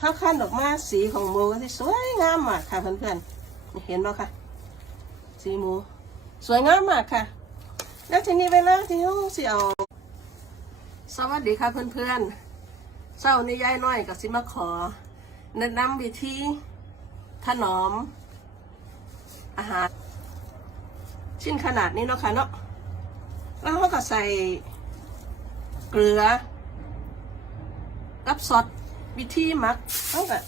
ข้าวขั้นดอกม้สีของหมูก็ที่สวยงามมากค่ะเพื่อนๆ เห็นบ่คะ สีหมู สวยงามมากค่ะ แล้วทีนี้เวลาที่เราสิเอาสวัสดีค่ะเพื่อนๆเจ้านี่ยายน้อยกับสิมาขอแนะนำวิธีถนอม อาหาร ชิ้นขนาดนี้เนาะค่ะเนาะแล้วเขาก็ใส่เกลือ กับซอส วิธีหมักเขาก็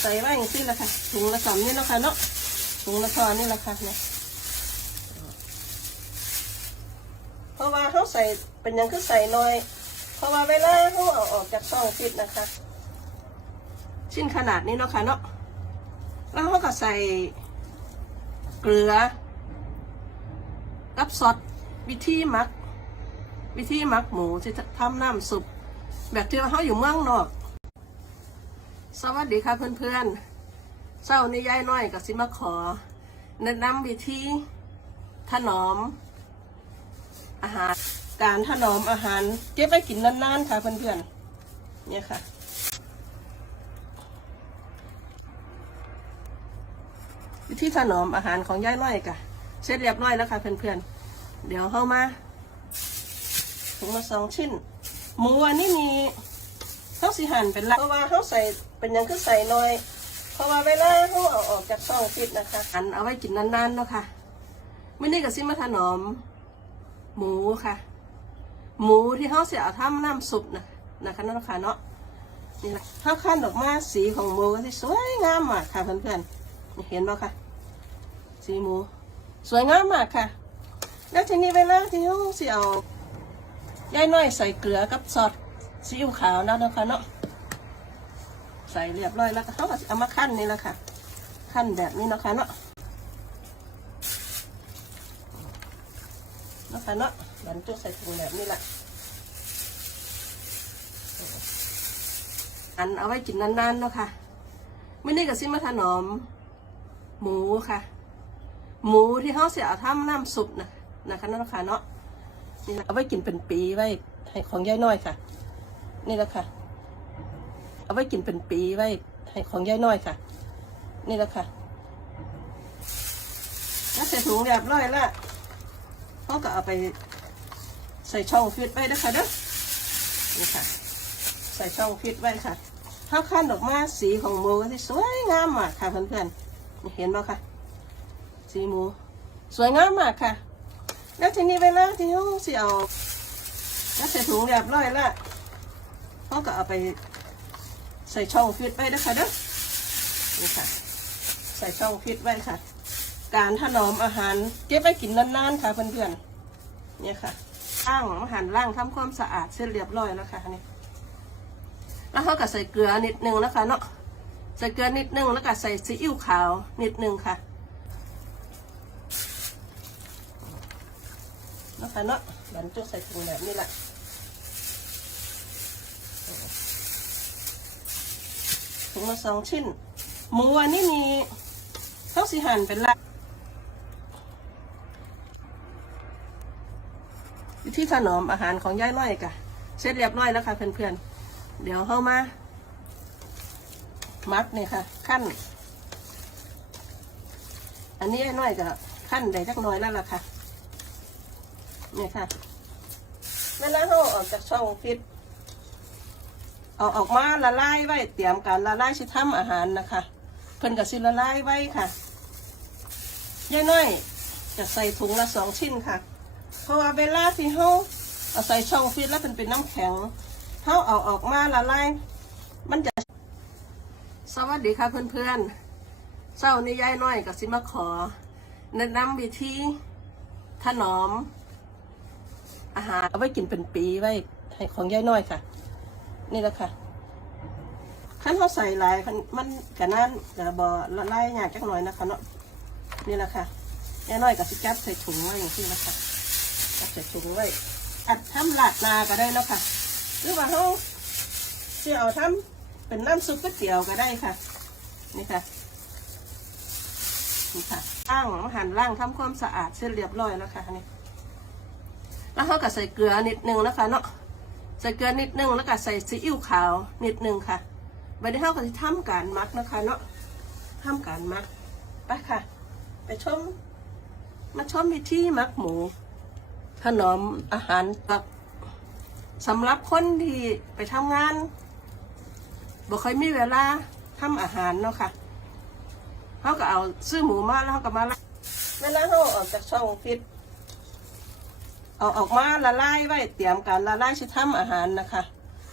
ใส่ไว้อย่างนี้แหละค่ะถุงละสามนี่เนะค่ะเนาะถุงละทอนี่แหละค่ะเนี่ยเพราะว่าเขาใส่เป็นหยังคือใส่น้อย เพราะว่าเวลาเขาเอาออกจากช่องฟิตนะคะ ชิ้นขนาดนี้เนาะค่ะเนาะแล้วเขาก็ใส่เกลือกับซอสวิธีหมัก วิธีหมักหมูที่ทำน้ำซุป แบบที่ว่าเขาอยู่เมืองนอก สวัสดีค่ะเพื่อนๆเจ้านี่ยายน้อยกับสิมาขอ แนะนำวิธีถนอม อาหารการถนอมอาหาร เก็บไว้กินนานๆค่ะเพื่อนๆเนี่ยค่ะวิธีถนอมอาหารของยายน้อยกะเสร็จเรียบร้อยแล้วค่ะเพื่อนๆเดี๋ยวเข้ามาถุงละสองชิ้น หมูอันนี้มีเขาสิหั่นเป็นหลักเพราะว่าเขาใส่เป็นยังคือใส่น้อย เพราะว่าเวลาเขาเอาออกจากช่องฟิตนะคะหั่นเอาไว้กินนานๆเนาะค่ะมื่อนี้ก็สิมาถนอม หมูค่ะ หมูที่เขาเสียเอาทำน้ำซุปนะนะคะนั่นค่ะเนาะนี่แหละข้าวขั้นดอกไม้สีของหมูก็ที่สวยงามมากค่ะเพื่อนๆเห็นบ่ค่ะ สีหมู สวยงามมากค่ะ แล้วทีนี้เวลาที่เขาเสิเอา ยายน้อยใส่เกลือกับซอสซีอิ๊วขาวนะนะคะเนาะใส่เรียบร้อยแล้วก็เขาก็เอามาขั้นนี่แหละค่ะขั้นแบบนี้นะคะเนาะนะคะเนาะบรรจุใส่ถุงแบบนี้แหละอันเอาไว้กินนานๆเนาะค่ะไม่นี่ก็ซิมาถนอม หมูค่ะ หมูที่เขาเสียเอาทำน้ำซุปนะนะคะนั่นแหละค่ะเนาะ นี่แหละเอาไว้กินเป็นปีไว้ให้ของย่ายน้อยค่ะ นี่แหละค่ะ เอาไว้กินเป็นปีไว้ให้ของย่ายน้อยค่ะ นี่แหละค่ะแล้วใส่ถุงเรียบร้อยล้วเขาก็เอาไปใส่ช่องฟิตไว้นะคะเด้อนี่ค่ะ ใส่ช่องฟิตไว้ค่ะข้าขั้นดอกม้สีของหมูก็ที่สวยงามมากค่ะเพื่อนๆเห็นบ่ค่ะ สีหมู สวยงามมากค่ะ แล้วทีนี้เวลาที่เขาสิเอาแล้วใส่ถุงเรียบร้อยแล้วเขาก็เอาไปใส่ช่องฟิตไว้นะคะเด้อนี่ค่ะ ใส่ช่องฟิตไว้ค่ะ การถนอมอาหารเก็บไว้กินนานๆค่ะเพื่อนๆเนี่ยค่ะล้างอาหารล้างทำความสะอาดเสร็จเรียบร้อยแล้วค่ะนี่แล้วเขาก็ใส่เกลือนิดนึงนะคะเนาะใส่เกลือนิดนึงแล้วก็ใส่ซีอิ๊วขาวนิดนึงค่ะ นะคะเนาะบรรจุใส่ถุงแบบนี้แหละถุงละสองชิ้น หมูอันนี้มีเขาสิหั่นเป็นละวิธีถนอมอาหารของยายน้อยกะเสร็จเรียบร้อยแล้วค่ะเพื่อนๆ เดี๋ยวเข้ามา มัดเนี่ยค่ะ ขั้น อันนี้ยายน้อยก็ขั้นได้จักน้อยแล้วล่ะค่ะ นี่ค่ะเวลาเราออกจากช่องฟิตเอาออกมาละลายไว้ เตรียมการละลายชิทำอาหารนะคะ เพิ่นกับสิละลายไว้ค่ะยายน้อยจะใส่ถุงละสองชิ้นค่ะ เพราะว่าเวลาที่เขาเอาใส่ช่องฟิตแล้วเป็นเป็นน้ำแข็งเขาเอาออกมาละลายมันจะ สวัสดีค่ะเพื่อนๆเจ้านี่ยายน้อยกับสิมาขอแนะนำวิธีถนอม อาหารเอาไว้กินเป็นปีไว้ให้ของยายน้อยค่ะ นี่แหละค่ะขั้นเขาใส่หลายคันมันกะนั่นกะบอละลายยากจักหน่อยนะคะเนาะนี่แหละค่ะยายน้อยกับสิจับใส่ถุงไว้อย่างที่นะคะจับใส่ถุงไว้อัดทำหลาดนาก็ได้แล้วค่ะหรือว่าเขาเสี่ยวทำเป็นน้ำซุปก๋วยเตี๋ยวก็ได้ค่ะ นี่ค่ะนี่ค่ะล้างอาหารล้างทำความสะอาดเสร็จเรียบร้อยแล้วค่ะนี่ แล้วเขาก็ใส่เกลือนิดนึงนะคะเนาะใส่เกลือนิดนึงแล้วก็ใส่ซีอิ๊วขาวนิดนึงค่ะบัดนี้เราก็จะทำการมักนะคะเนาะทำการมักไปค่ะ ไปชมมาชมวิธีมักหมูถนอมอาหารแบบสำหรับคนที่ไปทำงานบ่ค่อยมีเวลาทำอาหารเนาะค่ะเขาก็เอาซื้อหมูมาแล้วเขาก็มาละเวลาเขาออกจากช่องฟิต เอาออกมาละลายไว้เตรียมการละลายชิทำอาหารนะคะ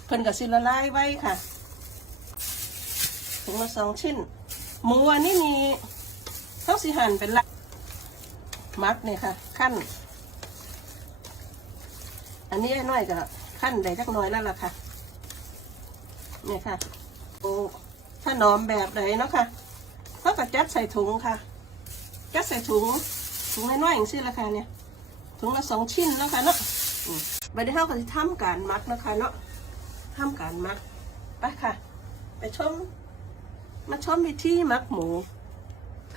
เพิ่นกับสิละลายไว้ค่ะถุงละสองชิ้น หมูอันนี้มีเท่าสิหั่นเป็นละมักเนี่ยค่ะ ขั้น อันนี้ไอ้น้อยก็ขั้นได้จักน้อยแล้วล่ะค่ะเนี่ยค่ะโอ้ถ้าหนอมแบบไหนเนาะค่ะเขาก็จัดใส่ถุงค่ะจัดใส่ถุงถุงน้อยๆอย่างนี้ละค่ะเนี่ย ถุงละสองชิ้นนะคะเนาะอืมบัดนี้เราก็จะทำการมักนะคะเนาะทำการมักไปค่ะ ไปชม มาชมวิธีมักหมู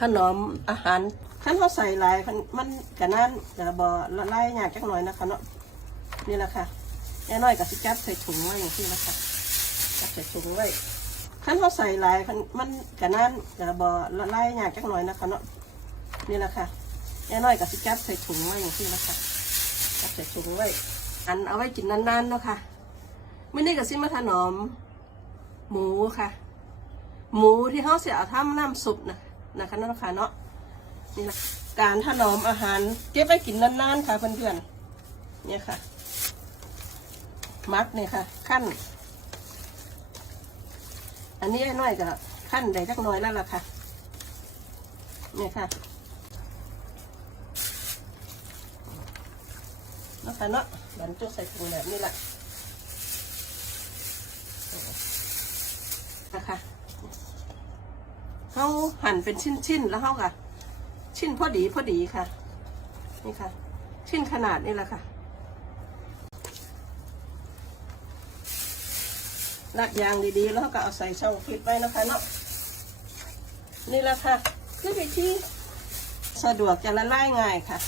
ถนมอาหารขั้นเขาใส่ลายคันมันกะนั้นกะบอละลายยากจักหน่อยนะคะเนาะนี่แหละค่ะแน่น้อยกับสิจับใส่ถุงไว้อย่างที่นะคะจับใส่ถุงไว้ขั้นเขาใส่ลายคันมันกะนั้นกะบอละลายยากจักหน่อยนะคะเนาะนี่แหละค่ะ แน่น้อยกับสิจับใส่ถุงไว้อย่างที่นะคะจับใส่ถุงไว้ อันเอาไว้กินนานๆเนาะค่ะมื่อนี้กับซิมาถนอม หมูค่ะ หมูที่เขาเสียเอาทำน้ำซุปนะนะคะนั่นนะคะเนาะนี่แหละการถนอมอาหารเก็บไว้กินนานๆค่ะเพื่อนๆเนี่ยค่ะ มักเนี่ยค่ะ ขั้น อันนี้ไอ้น้อยก็ขั้นได้จักหน้อยแล้วล่ะค่ะเนี่ยค่ะ นะคะเนาะบรรจุใส่ถุงแบบนี้แหละนะคะเขาหั่นเป็นชิ้นๆแล้วเขาค่ะ ชิ้นพอดีพอดีค่ะ นี่ค่ะ ชิ้นขนาดนี้แหละค่ะลัดยางดีๆ แล้วก็เอาใส่ช่องฟิตไว้นะคะเนาะนี่แหละค่ะคือวิธีสะดวกจะละลายง่ายค่ะ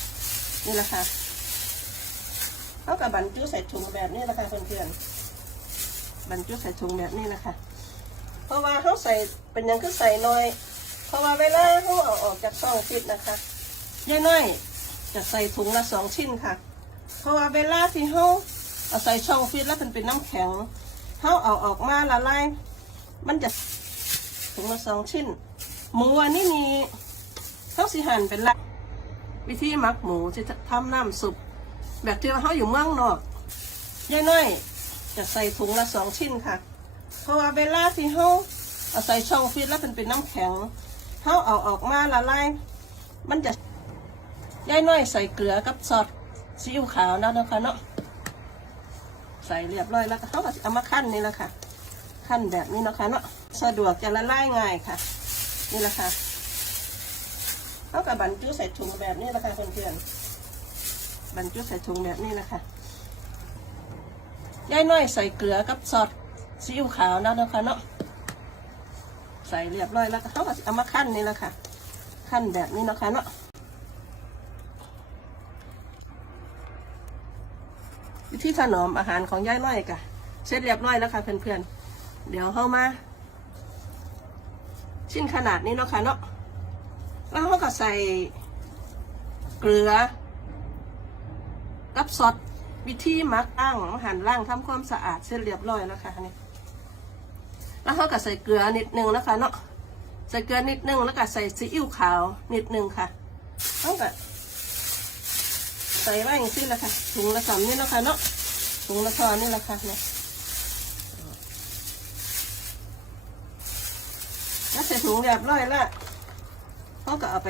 นี่แหละค่ะ เขากับบรรจุใส่ถุงแบบนี้แหละค่ะเพื่อนๆบรรจุใส่ถุงแบบนี้นะคะ เพราะว่าเขาใส่เป็นยังคือใส่น้อย เพราะว่าเวลาเขาเอาออกจากช่องฟิตนะคะย่ายน้อยจะใส่ถุงละสองชิ้นค่ะ เพราะว่าเวลาที่เขาเอาใส่ช่องฟิตแล้วเป็นเป็นน้ำแข็งเขาเอาออกมาละลายมันจะถุงละสองชิ้น หมูอันนี้มีเขาสิหั่นเป็นละวิธีหมักหมูจะทำน้ำซุป แบบที่าเขาอยู่เมืองนอกย่ายน้อยจะใส่ถุงละสองชิ้นค่ะ เพราะว่าเวลาที่เขาเอาใส่ช่องฟิตแล้วเป็นเป็นน้ำแข็งเขาเอาออกมาละลายมันจะย่ายน้อยใส่เกลือกับซอสซีอิ๊วขาวนะนะคะเนาะใส่เรียบร้อยแล้วก็เขาก็เอามาขั้นนี่แหละค่ะ ขั้นแบบนี้นะคะเนาะสะดวกจะละลายง่ายค่ะ นี่แหละค่ะเขากับบรรจุใส่ถุงแบบนี้แหละค่ะเพื่อนๆ บรรจุใส่ถุงแบบนี้นะคะย่ายน้อยใส่เกลือกับซอสซีอิ๊วขาวนะนะคะเนาะใส่เรียบร้อยแล้วก็เขาก็เอามาขั้นนี่แหละค่ะ ขั้นแบบนี้นะคะเนาะวิธีถนอมอาหารของย่ายน้อยกะเสร็จเรียบร้อยแล้วค่ะเพื่อนๆ เดี๋ยวเข้ามาชิ้นขนาดนี้เนาะค่ะเนาะแล้วเขาก็ใส่เกลือ กับซอสวิธีมักอ่างหั่นล่างทำความสะอาดเสร็จเรียบร้อยแล้วค่ะนี่แล้วเขาก็ใส่เกลือนิดนึงนะคะเนาะใส่เกลือนิดนึงแล้วก็ใส่ซีอิ๊วขาวนิดนึงค่ะเขาก็ใส่ไว้อย่างนี้แหละค่ะถุงละสามนี่นะคะเนาะถุงละซอนี่แหละค่ะเนี่ยแล้วใส่ถุงเรียบร้อยแล้วเขาก็เอาไป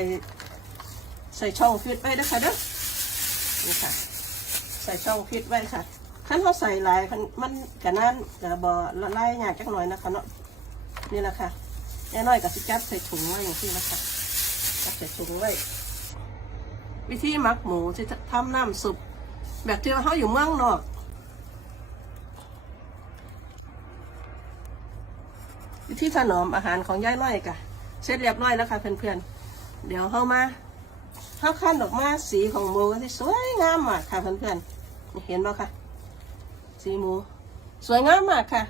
ใส่ช่องฟิตไว้นะคะเด้อนี่ค่ะ ใส่ช่องฟิตไว้ค่ะขั้นเขาใส่หลายคันมันกะนั้นกะบอละลายยากจักหน่อยนะคะเนาะนี่แหละค่ะแน่น้อยกับสิจับใส่ถุงไว้อย่างที่นะคะจับใส่ถุงไว้วิธีหมักหมูจะทำน้ำซุปแบบที่เขาอยู่เมืองนอกวิธีถนอมอาหารของย่ายน้อยกะเสร็จเรียบร้อยแล้วค่ะเพื่อนๆเดี๋ยวเข้ามา ข้าวขั้นออกมาสีของหมูก็ที่สวยงามมากค่ะเพื่อนๆเห็นไหมคะสีหมู สวยงามมากค่ะ